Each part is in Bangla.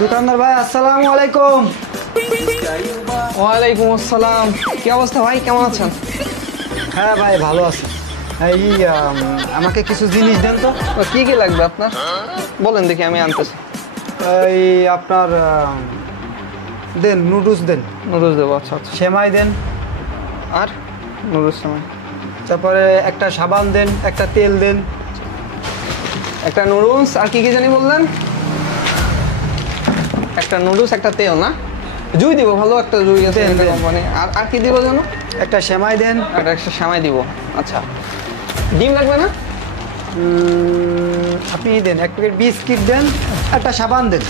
দোকানদার ভাই আসসালামু আলাইকুম। ওয়ালাইকুম আসসালাম। কি অবস্থা ভাই, কেমন আছেন? হ্যাঁ ভাই ভালো আছি। এই আমাকে কিছু জিনিস দেন তো। কি কি লাগবে আপনার বলেন দেখি, আমি আনতেছি। এই আপনার দেন নুডলস দেন। নুডলস দেবো, আচ্ছা আচ্ছা। সেমাই দেন। আর নুডলস সময়, তারপরে একটা সাবান দেন, একটা তেল দেন। একটা নুডলস আর কি কি জানি বললেন? একটা নুডলস, একটা তেল না? জুই দিব, ভালো একটা জুই আছে এটা কোম্পানি। আর আর কি দিব জানো? একটা সেমাই দেন। একটা সেমাই দিব। আচ্ছা, ডিম লাগবে না? আপনি দেন এক প্যাকেট বিস্কিট দেন, একটা সাবান দেন।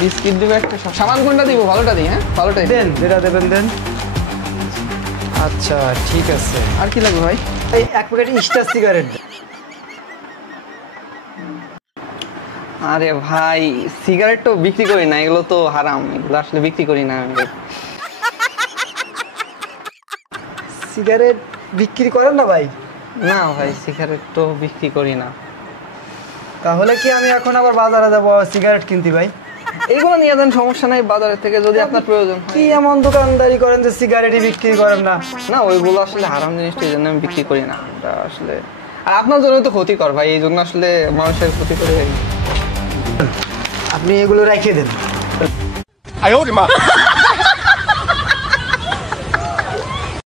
বিস্কিট দিব, একটা সাবান কোনটা দিব? ভালোটা দিই। হ্যাঁ ভালোটাই দেন, যেটা দেবেন দেন। আচ্ছা ঠিক আছে। আর কি লাগবে ভাই? এই এক প্যাকেট স্টার সিগারেট দেন। আরে ভাই, সিগারেট তো বিক্রি করি না, এগুলো তো হারাম, এগুলো আসলে বিক্রি করি না আমি। সিগারেট বিক্রি করেন না ভাই? না ভাই, সিগারেট তো বিক্রি করি না। তাহলে কি আমি এখন আবার বাজারে যাবো সিগারেট কিনতে ভাই? এইগুলো নিয়ে যান, সমস্যা নাই, বাজারের থেকে যদি আপনার প্রয়োজন হয়। কি এমন দোকানদারি করেন যে সিগারেটই বিক্রি করেন না? না, ওইগুলো আসলে হারাম জিনিসটা, এই জন্য আমি বিক্রি করি না এটা আসলে। আর আপনার জন্য তো ক্ষতিকর ভাই, এই জন্য আসলে মানুষের ক্ষতি করে। আপনি এগুলো রেখে দেন।